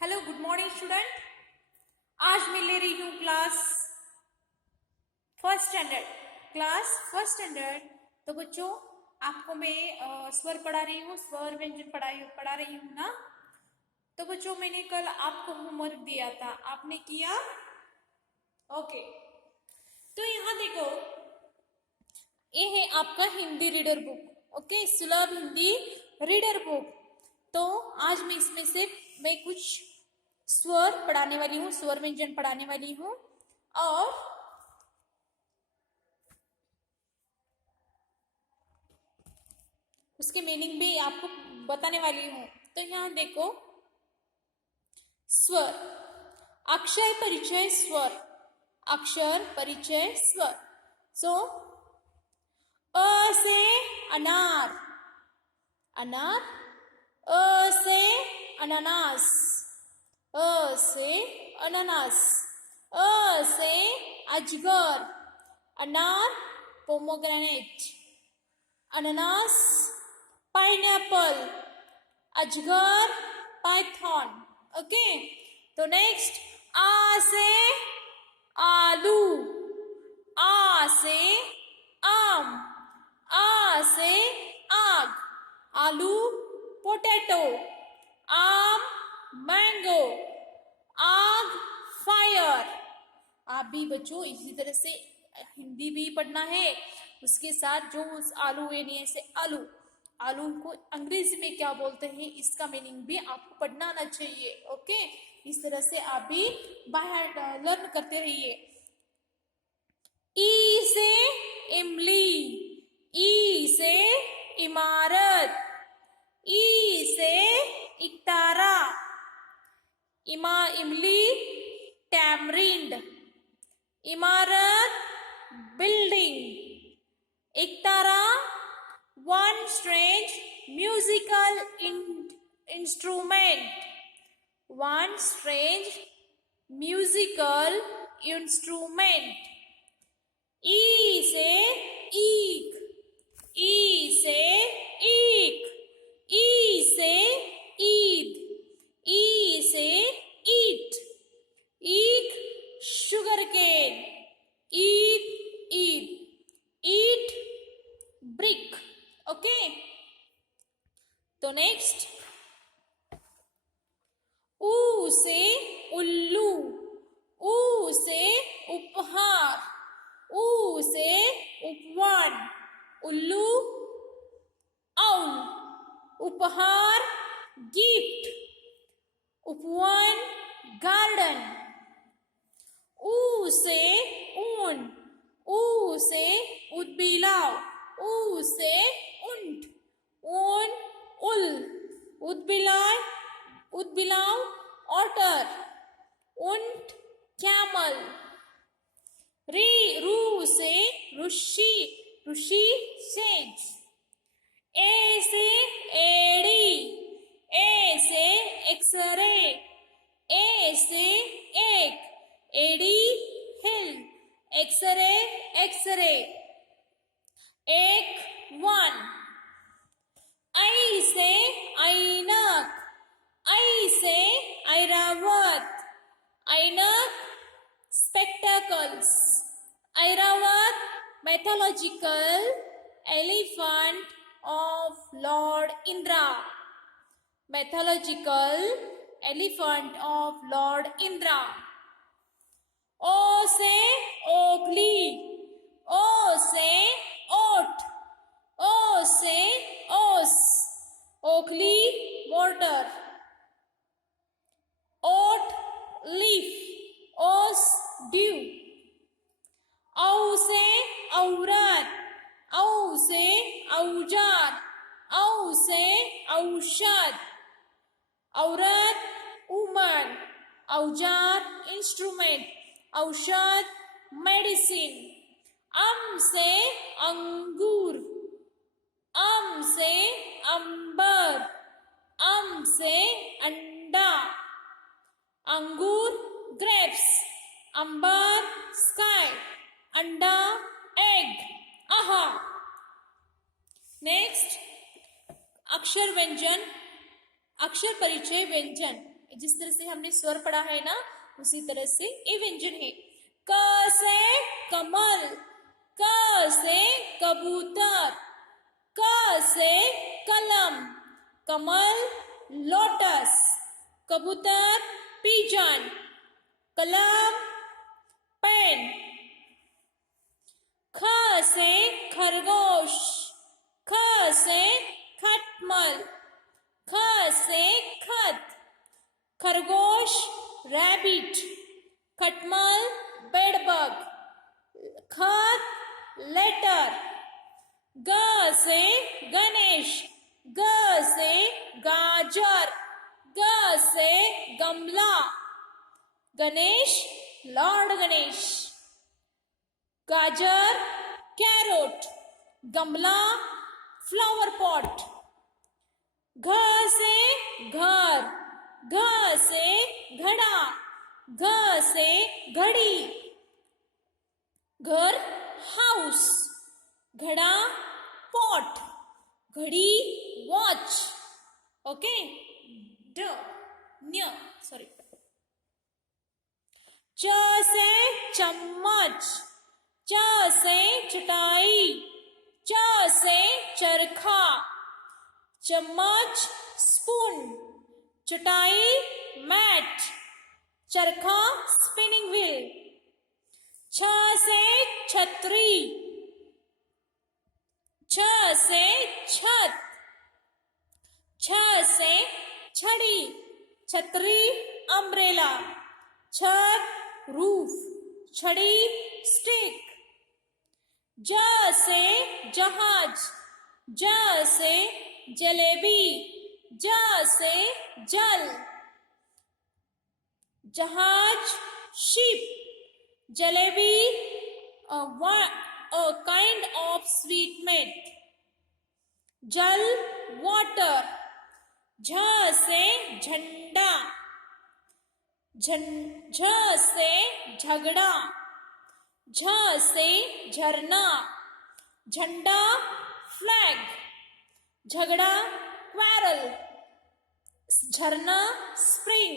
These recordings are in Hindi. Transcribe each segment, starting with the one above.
Hello good morning student. आज मैं ले रही हूँ क्लास फर्स्ट स्टैंडर्ड। तो बच्चों आपको मैं स्वर पढ़ा रही हूँ, स्वर व्यंजन पढ़ा रही हूँ ना। तो बच्चों मैंने कल आपको होमवर्क दिया था, आपने किया? ओके। तो यहाँ देखो, ये है आपका हिंदी रीडर बुक। ओके, सुलभ हिंदी रीडर बुक। तो आज मैं इसमें से कुछ स्वर पढ़ाने वाली हूँ, स्वर व्यंजन पढ़ाने वाली हूँ और उसके मीनिंग भी आपको बताने वाली हूँ। तो यहाँ देखो, स्वर, अक्षर परिचय स्वर, अक्षर परिचय स्वर। सो अ से अनार, अनार। अ से अनानास, अ से अनानास। अ से अजगर, अनार पोमोग्रेनेट, अनानास पाइनएप्पल, अजगर पाइथन। ओके। तो नेक्स्ट, आ से आलू, आ से आम, आ से आग, आलू पोटैटो, आम मैंगो, आग फायर। आप भी बच्चों इसी तरह से हिंदी भी पढ़ना है, उसके साथ जो उस आलू यानी ऐसे आलू, आलू को अंग्रेजी में क्या बोलते हैं इसका मीनिंग भी आपको पढ़ना आना चाहिए। ओके, इस तरह से आप भी बाहर लर्न करते रहिए। ई से इमली, ई से इमारत, ई से इकतारा, इमली टैमरिंड, इमारत बिल्डिंग, इकतारा one strange musical instrument, one strange musical instrument। ई से ईक, ई से ईक, ई से ईद, ई से ईट, ईक शुगर केन, ईद ईद, ईट ब्रिक। ओके। तो नेक्स्ट, ऊ से उल्लू, ऊ से उपहार, ऊ से उपवन, उल्लू आउल, उपहार गिफ्ट, उपवन गार्डन। ऊ से ऊन, ऊ से उदबिलाव, ऊ से ऊंट, ऊन उल, उदबिलाव ऑटर, ऊंट कैमल। रू से ऋषि, ऋषि सेज। ए से एड़ी, ए से एक्सरे, ए से एक, एडी हिल, एक्सरे एक्सरे, एक वन। ऐ से ऐनक, ऐ से ऐरावत, ऐनक spectacles, Airavat mythological elephant of Lord Indra, mythological elephant of Lord Indra। ओ से ओखली, ओ से ओट, ओ से ओस, ओखली मोटर, ओट लीफ, ओस ड्यू। औ से औरत, औ से औजार, औ से औषध, औरत वुमन, औजार इंस्ट्रूमेंट, औषध मेडिसिन। अम से अंगूर, अम से अंबर, अम से अंडा, अंगूर ग्रेप्स, अंबर स्काई, अंडा एग। आहा। नेक्स्ट, अक्षर व्यंजन, अक्षर परिचय व्यंजन। जिस तरह से हमने स्वर पढ़ा है ना, उसी तरह से ये व्यंजन है। क से कमल, क से कबूतर, क से कलम, कमल लोटस, कबूतर पिजन, कलम पेन। ख से खरगोश, ख से खटमल, ख से खत, खरगोश रैबिट, खटमल बेडबग, खत लेटर। ग से गणेश, ग से गाजर, ग से गमला, गणेश लॉर्ड गणेश, गाजर कैरोट, गमला फ्लावर पॉट। घ से घर, घ से घड़ा, घ से घड़ी, घर हाउस, घड़ा पॉट, घड़ी वॉच। ओके, ड न्य सॉरी। च से चम्मच, च से चटाई, च से चरखा, चम्मच स्पून, चटाई मैट, चरखा स्पिनिंग व्हील। छ से छतरी, छ से छत, छ से छड़ी, छतरी अम्ब्रेला, छत रूफ, छड़ी स्टिक। ज से जहाज, ज से जलेबी, ज से जल, जहाज ship, jalebi a kind of sweet meat, जल water। झ से झंडा, झ से झगड़ा, झ से झरना, झंडा फ्लैग, झगड़ा क्वारल, झरना स्प्रिंग।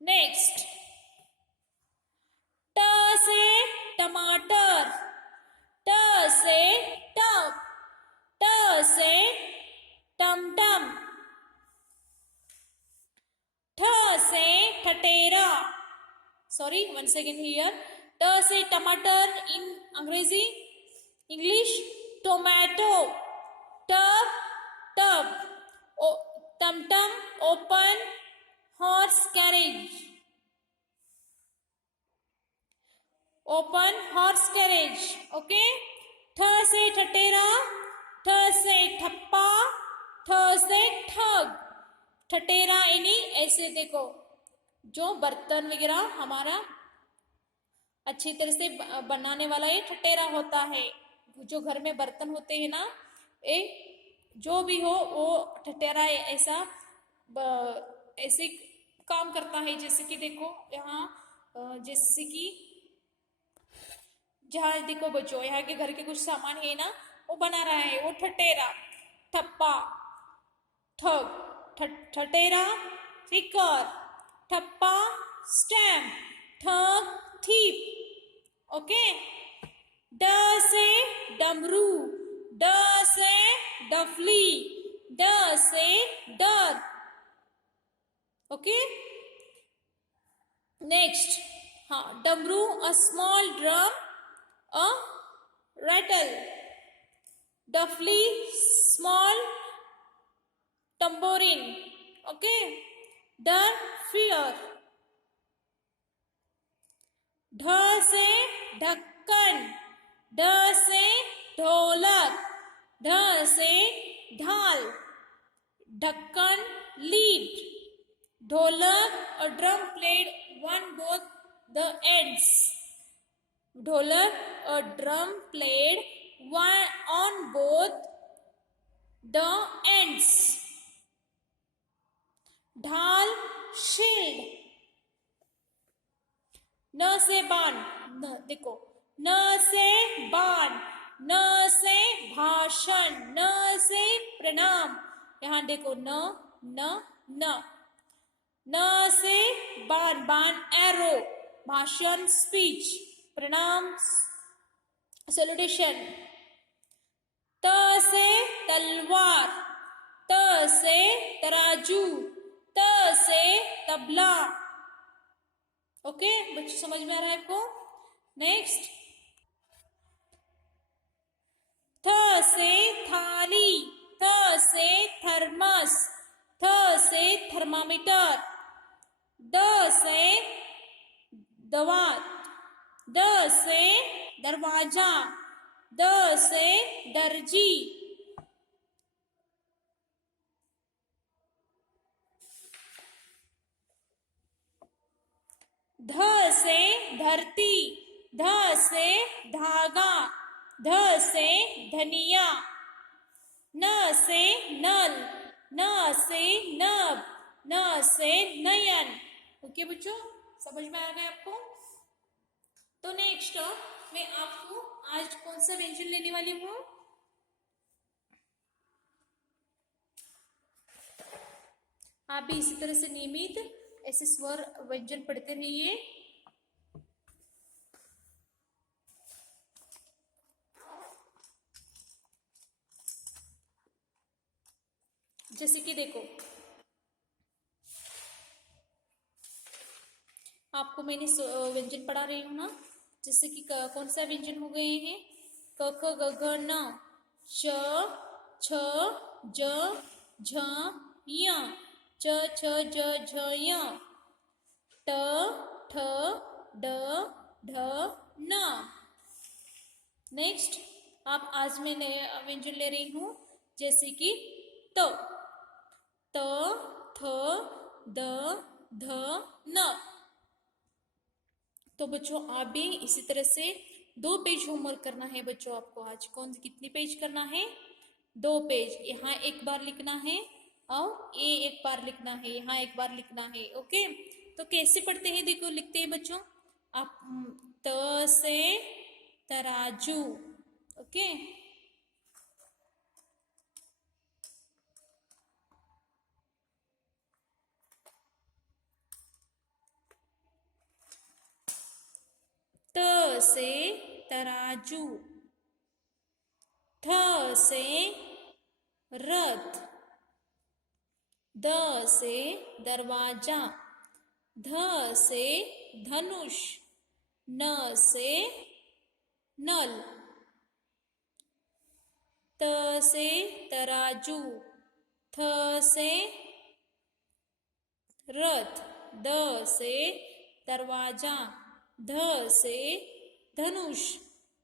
नेक्स्ट, ट से टमाटर, ट से टब, ट से टमटम, ठ से Thatera, sorry one second here. ट से टमाटर इन अंग्रेजी, इंग्लिश टोमेटो, टब टब, टमटम open, horse carriage, open horse carriage. Okay, ठ से ठटेरा, ठ से ठप्पा, ठ से ठग। ठटेरा यानी ऐसे देखो जो बर्तन वगैरह हमारा अच्छी तरह से बनाने वाला ये ठटेरा होता है। जो घर में बर्तन होते हैं ना, ये जो भी हो वो ठटेरा ऐसा ऐसे काम करता है। जैसे कि देखो यहाँ, जैसे कि जहाँ देखो बच्चों, यहाँ के घर के कुछ सामान है ना, वो बना रहा है, वो ठटेरा। ठप्पा ठग, ठटेरा सिक्कर, ठप्पा स्टैम्प, ठग थीप। ओके, ड से डमरू, ड से डफली, ड से डर। ओके, नेक्स्ट, हाँ, डमरू a small drum, a rattle, duffly small tambourine. Okay, डर fear। ढ से ढक्कन, ढ से ढोलक, ढ से ढाल, ढक्कन लीड, ढोलक a drum played on both the ends, ढोलक a drum played one on both the ends। ढाल शील्ड। न से बाण, न देखो, न से बाण, न से भाषण, न से प्रणाम, यहाँ देखो न न न। न से बाण, बाण एरो, भाषण स्पीच, प्रणाम सैल्यूटेशन। त से तलवार, त से तराजू, त से तबला। ओके बच्चों, समझ में आ रहा है आपको? नेक्स्ट, थ से थाली, थ से थर्मस, थ से थर्मामीटर। द से दवात, द से दरवाजा, द से दर्जी। ध से धरती, ध से धागा, ध से धनिया। न से नल, न से नभ, न से नयन। ओके बच्चों, समझ में आ गया आपको? तो नेक्स्ट मैं आपको आज कौन सा व्यंजन लेने वाली हूँ? आप भी इसी तरह से नियमित ऐसे स्वर व्यंजन पढ़ते रहिए। जैसे कि देखो, आपको मैंने व्यंजन पढ़ा रही हूँ ना, जैसे कि कौन सा व्यंजन हो गए हैं? क ख ग घ न, च छ ज झ य, च छ ज झ य, ट ठ ड ढ न। नेक्स्ट, आप आज मैं नए व्यंजन ले रही हूँ, जैसे कि त थ द ध न। तो बच्चों, आप भी इसी तरह से 2 पेज होमवर्क करना है बच्चों आपको आज। कौन कितनी पेज करना है? 2 पेज। यहाँ एक बार लिखना है और ये एक बार लिखना है, यहाँ एक बार लिखना है। ओके, तो कैसे पढ़ते हैं देखो, लिखते हैं बच्चों आप। त से तराजू। ओके, त से तराजू, थ से रथ, द से दरवाजा, ध से धनुष, न से नल। त से तराजू, थ से रथ, द से दरवाजा, ध से धनुष,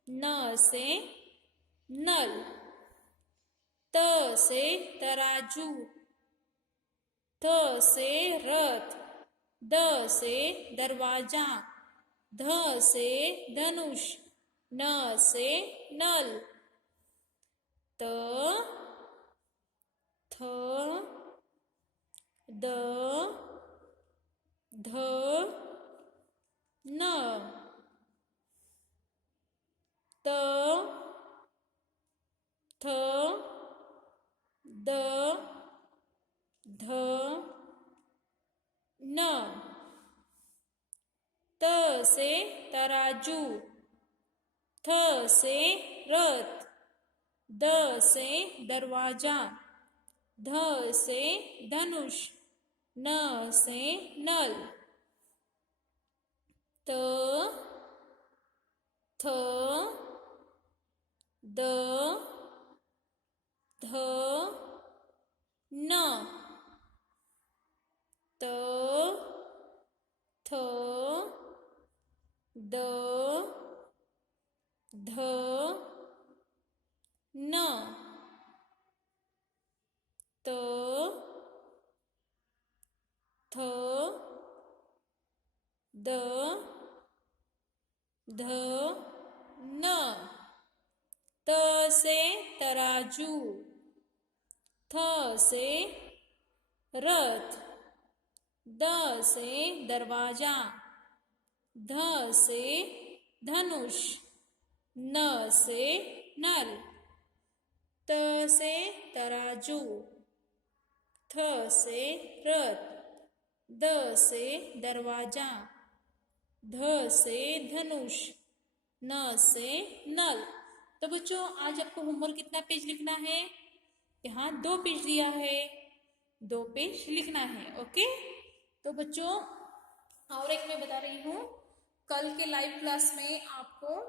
न से नल। त से तराजू, थ से रथ, द से दरवाजा, ध से धनुष, न से नल। त थ द ध न, त थ द ध न। त से तराजू, थ से रथ, द से दरवाजा, ध से धनुष, न से नल। त थ द ध न, त थ द ध न, त थ द ध न। त से तराजू, थ से रथ, द से दरवाजा, ध से धनुष, न से नल। त से तराजू, थ से रथ, द से दरवाजा, ध से धनुष, न से नल। तो बच्चों आज आपको होमवर्क कितना पेज लिखना है? यहाँ 2 पेज दिया है, 2 पेज लिखना है। ओके, तो बच्चों और एक मैं बता रही हूँ, कल के लाइव क्लास में आपको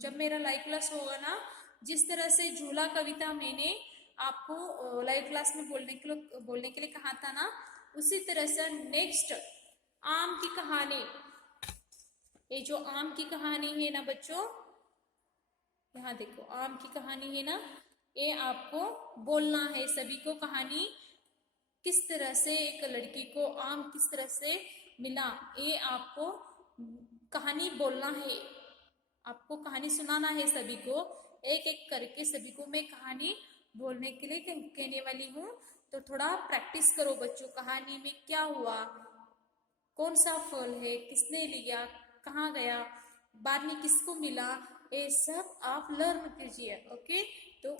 जब मेरा लाइव क्लास होगा ना, जिस तरह से झूला कविता मैंने आपको लाइव क्लास में बोलने के लिए कहा था ना, उसी तरह से नेक्स्ट आम की कहानी, ये जो आम की कहानी है ना बच्चों, यहाँ देखो आम की कहानी है ना, ये आपको बोलना है सभी को। कहानी किस तरह से एक लड़की को आम किस तरह से मिला, ये आपको कहानी बोलना है, आपको कहानी सुनाना है सभी को। एक एक करके सभी को मैं कहानी बोलने के लिए कहने वाली हूँ, तो थोड़ा प्रैक्टिस करो बच्चों। कहानी में क्या हुआ, कौन सा फल है, किसने लिया, कहाँ गया, बाद में किसको मिला, ये सब आप लर्न कीजिए। ओके, तो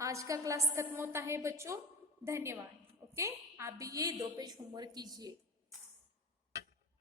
आज का क्लास खत्म होता है बच्चों, धन्यवाद। ओके, आप भी ये 2 पेज होमवर्क कीजिए।